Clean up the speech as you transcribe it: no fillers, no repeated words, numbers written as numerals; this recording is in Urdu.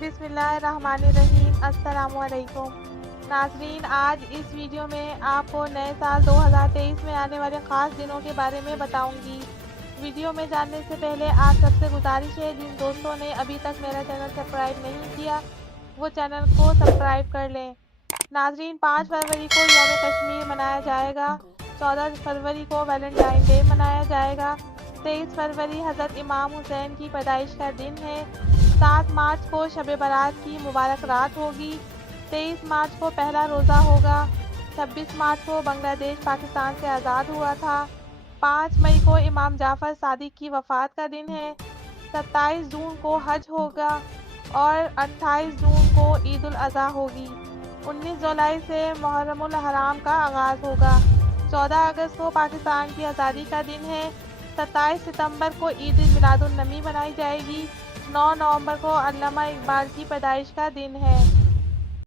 بسم اللہ الرحمن الرحیم۔ السلام علیکم ناظرین، آج اس ویڈیو میں آپ کو نئے سال 2023 میں آنے والے خاص دنوں کے بارے میں بتاؤں گی۔ ویڈیو میں جاننے سے پہلے آپ سب سے گزارش ہے جن دوستوں نے ابھی تک میرا چینل سبسکرائب نہیں کیا وہ چینل کو سبسکرائب کر لیں۔ ناظرین، 5 فروری کو یوم کشمیر منایا جائے گا، 14 فروری کو ویلنٹائن ڈے منایا جائے گا، 23 فروری حضرت امام حسین کی پیدائش کا دن ہے، 7 مارچ کو شب برات کی مبارک رات ہوگی، 23 مارچ کو پہلا روزہ ہوگا، 26 مارچ کو بنگلہ دیش پاکستان سے آزاد ہوا تھا، 5 مئی کو امام جعفر صادق کی وفات کا دن ہے، 27 جون کو حج ہوگا اور 28 جون کو عید الاضحیٰ ہوگی، 19 جولائی سے محرم الحرام کا آغاز ہوگا، 14 اگست کو پاکستان کی آزادی کا دن ہے، 27 ستمبر کو عید میلاد النبی منائی جائے گی، 9 نومبر کو علامہ اقبال کی پیدائش کا دن ہے۔